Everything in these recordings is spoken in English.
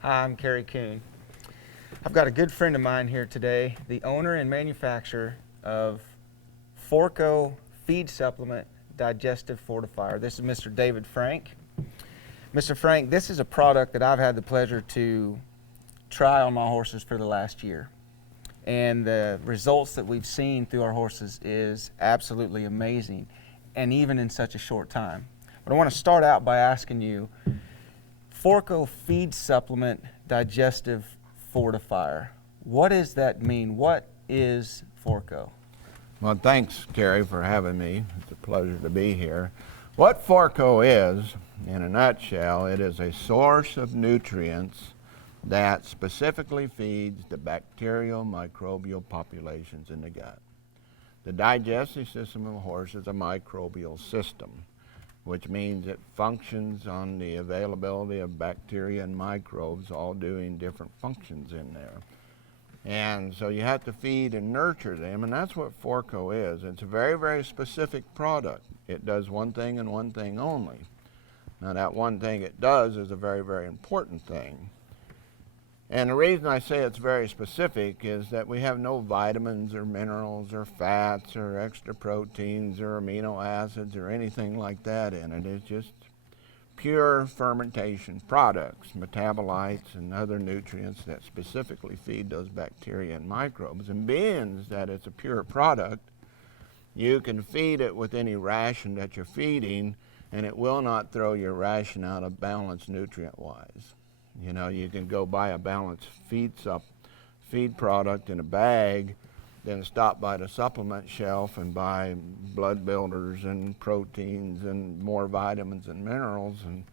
Hi, I'm Kerry Kuhn. I've got a good friend of mine here today, the owner and manufacturer of FORCO feed supplement digestive fortifier. This is Mr. David Frank. Mr. Frank, this is a product that I've had the pleasure to try on my horses for the last year. And the results that we've seen through our horses is absolutely amazing, and even in such a short time. But I want to start out by asking you, FORCO feed supplement digestive fortifier. What does that mean? What is FORCO? Well, thanks, Kerry, for having me. It's a pleasure to be here. What FORCO is, in a nutshell, it is a source of nutrients that specifically feeds the bacterial microbial populations in the gut. The digestive system of a horse is a microbial system, which means it functions on the availability of bacteria and microbes all doing different functions in there. And so you have to feed and nurture them, and that's what FORCO is. It's a very, very specific product. It does one thing and one thing only. Now that one thing it does is a very, very important thing. And the reason I say it's very specific is that we have no vitamins or minerals or fats or extra proteins or amino acids or anything like that in it. It's just pure fermentation products, metabolites and other nutrients that specifically feed those bacteria and microbes. And being that it's a pure product, you can feed it with any ration that you're feeding, and it will not throw your ration out of balance nutrient-wise. You know, you can go buy a balanced feed product in a bag, then stop by the supplement shelf and buy blood builders and proteins and more vitamins and minerals, and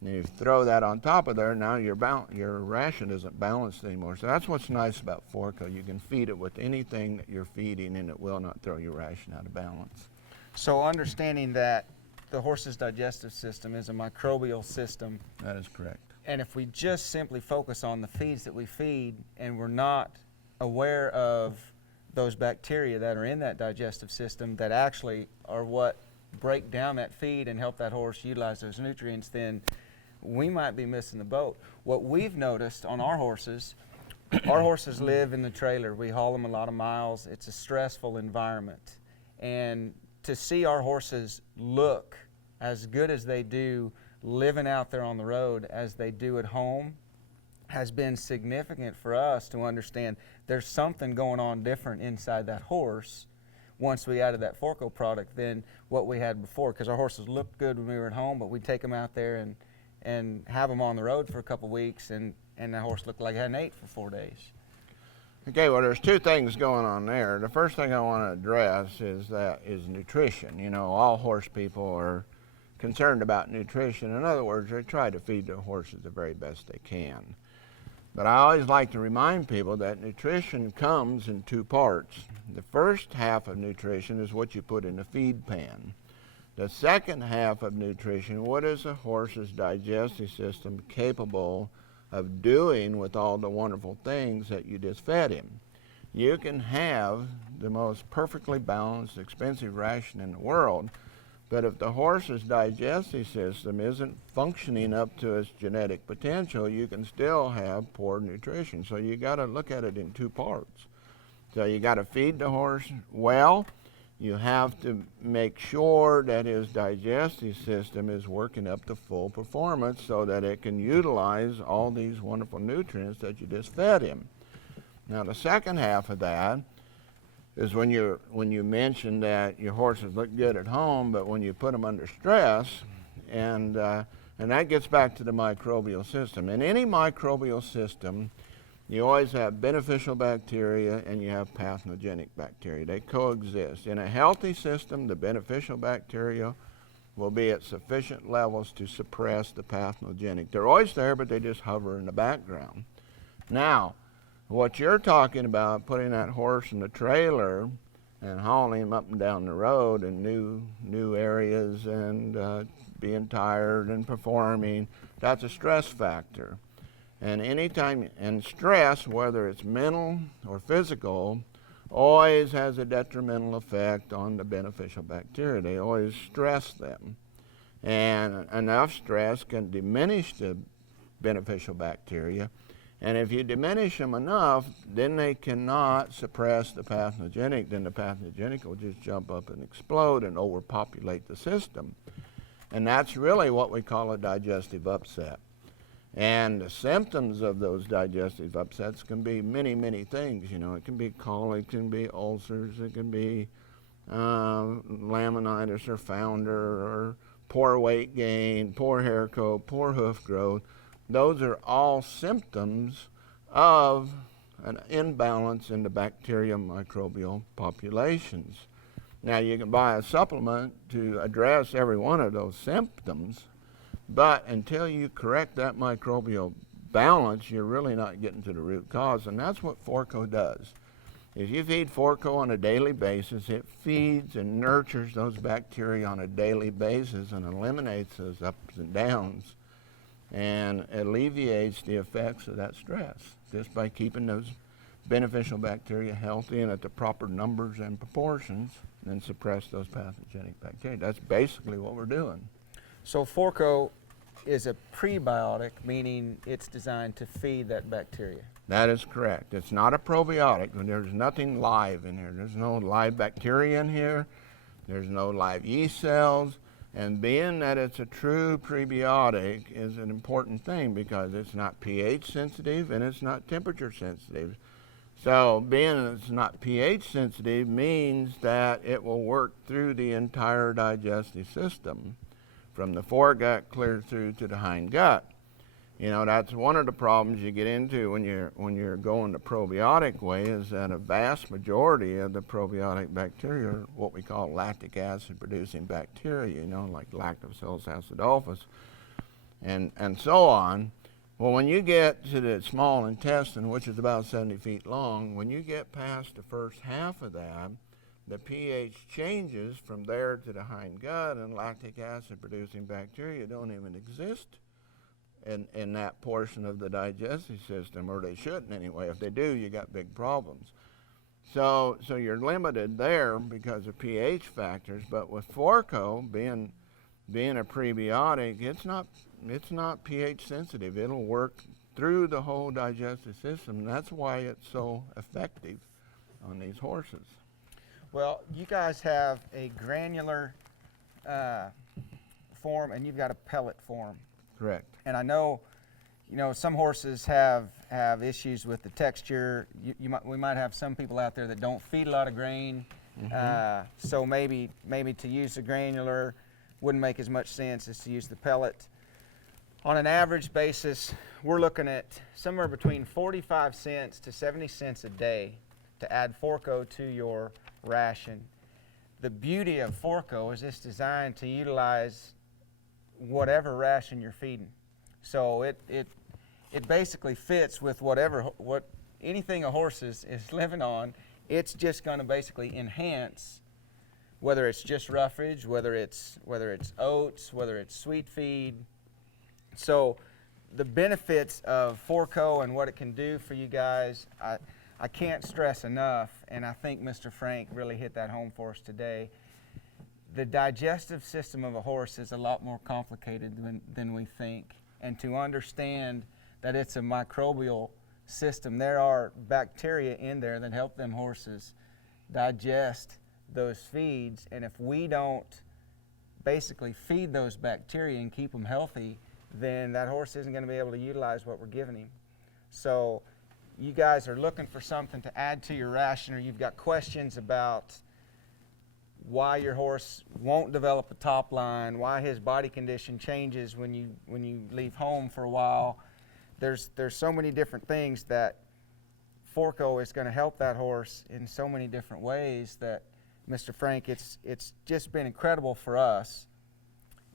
you throw that on top of there. Now your ration isn't balanced anymore. So that's what's nice about FORCO. You can feed it with anything that you're feeding, and it will not throw your ration out of balance. So understanding that the horse's digestive system is a microbial system. That is correct. And if we just simply focus on the feeds that we feed and we're not aware of those bacteria that are in that digestive system that actually are what break down that feed and help that horse utilize those nutrients, then we might be missing the boat. What we've noticed on our horses live in the trailer. We haul them a lot of miles. It's a stressful environment. And to see our horses look as good as they do living out there on the road as they do at home has been significant for us to understand there's something going on different inside that horse once we added that FORCO product than what we had before, because our horses looked good when we were at home, but we'd take them out there and have them on the road for a couple weeks, and the horse looked like it hadn't ate for 4 days. Okay, well, there's two things going on there. The first thing I want to address is nutrition. You know, all horse people are concerned about nutrition. In other words, they try to feed their horses the very best they can. But I always like to remind people that nutrition comes in two parts. The first half of nutrition is what you put in the feed pan. The second half of nutrition, what is a horse's digestive system capable of doing with all the wonderful things that you just fed him? You can have the most perfectly balanced, expensive ration in the world, but if the horse's digestive system isn't functioning up to its genetic potential, you can still have poor nutrition. So you got to look at it in two parts. So you got to feed the horse well. You have to make sure that his digestive system is working up to full performance so that it can utilize all these wonderful nutrients that you just fed him. Now the second half of that is when you mention that your horses look good at home, but when you put them under stress, and that gets back to the microbial system. In any microbial system, you always have beneficial bacteria and you have pathogenic bacteria. They coexist. In a healthy system, the beneficial bacteria will be at sufficient levels to suppress the pathogenic. They're always there, but they just hover in the background. Now, what you're talking about, putting that horse in the trailer and hauling him up and down the road in new areas and being tired and performing, that's a stress factor. And anytime, and stress, whether it's mental or physical, always has a detrimental effect on the beneficial bacteria. They always stress them. And enough stress can diminish the beneficial bacteria. And if you diminish them enough, then they cannot suppress the pathogenic. Then the pathogenic will just jump up and explode and overpopulate the system. And that's really what we call a digestive upset. And the symptoms of those digestive upsets can be many, many things. You know, it can be colic, it can be ulcers, it can be laminitis or founder, or poor weight gain, poor hair coat, poor hoof growth. Those are all symptoms of an imbalance in the bacteria microbial populations. Now, you can buy a supplement to address every one of those symptoms, but until you correct that microbial balance, you're really not getting to the root cause, and that's what FORCO does. If you feed FORCO on a daily basis, it feeds and nurtures those bacteria on a daily basis and eliminates those ups and downs and alleviates the effects of that stress just by keeping those beneficial bacteria healthy and at the proper numbers and proportions, and suppress those pathogenic bacteria. That's basically what we're doing. So FORCO is a prebiotic, meaning it's designed to feed that bacteria. That is correct. It's not a probiotic. There's nothing live in here. There's no live bacteria in here. There's no live yeast cells. And being that it's a true prebiotic is an important thing because it's not pH sensitive and it's not temperature sensitive. So being it's not pH sensitive means that it will work through the entire digestive system, from the foregut clear through to the hindgut. You know, that's one of the problems you get into when you're going the probiotic way, is that a vast majority of the probiotic bacteria are what we call lactic acid producing bacteria, you know, like Lactobacillus acidophilus and so on. Well, when you get to the small intestine, which is about 70 feet long, when you get past the first half of that, the pH changes from there to the hindgut, and lactic acid producing bacteria don't even exist in that portion of the digestive system, or they shouldn't anyway. If they do, you got big problems. So you're limited there because of pH factors. But with FORCO being a prebiotic, it's not pH sensitive. It'll work through the whole digestive system. And that's why it's so effective on these horses. Well, you guys have a granular form and you've got a pellet form. Correct. And I know, you know, some horses have issues with the texture. We might have some people out there that don't feed a lot of grain. Mm-hmm. So maybe to use the granular wouldn't make as much sense as to use the pellet. On an average basis, we're looking at somewhere between 45 cents to 70 cents a day to add FORCO to your ration. The beauty of FORCO is it's designed to utilize whatever ration you're feeding. So it basically fits with anything a horse is living on. It's just going to basically enhance, whether it's just roughage, whether it's oats, whether it's sweet feed. So the benefits of FORCO and what it can do for you guys, I can't stress enough, and I think Mr. Frank really hit that home for us today. The digestive system of a horse is a lot more complicated than we think. And to understand that it's a microbial system, there are bacteria in there that help them horses digest those feeds. And if we don't basically feed those bacteria and keep them healthy, then that horse isn't going to be able to utilize what we're giving him. So you guys are looking for something to add to your ration, or you've got questions about why your horse won't develop a top line, why his body condition changes when you leave home for a while. There's so many different things that FORCO is going to help that horse in so many different ways that, Mr. Frank, it's just been incredible for us.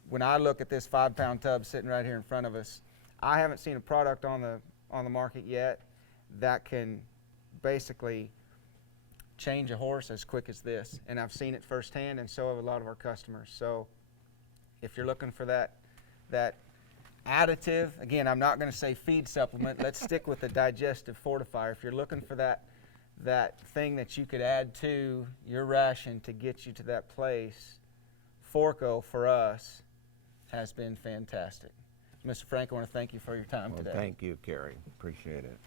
When I look at this 5-pound tub sitting right here in front of us, I haven't seen a product on the market yet that can basically change a horse as quick as this, and I've seen it firsthand, and so have a lot of our customers. So if you're looking for that additive, again, I'm not going to say feed supplement, let's stick with the digestive fortifier. If you're looking for that thing that you could add to your ration to get you to that place, FORCO for us has been fantastic. Mr. Frank, I want to thank you for your time Well, today. thank you, Kerry. Appreciate it.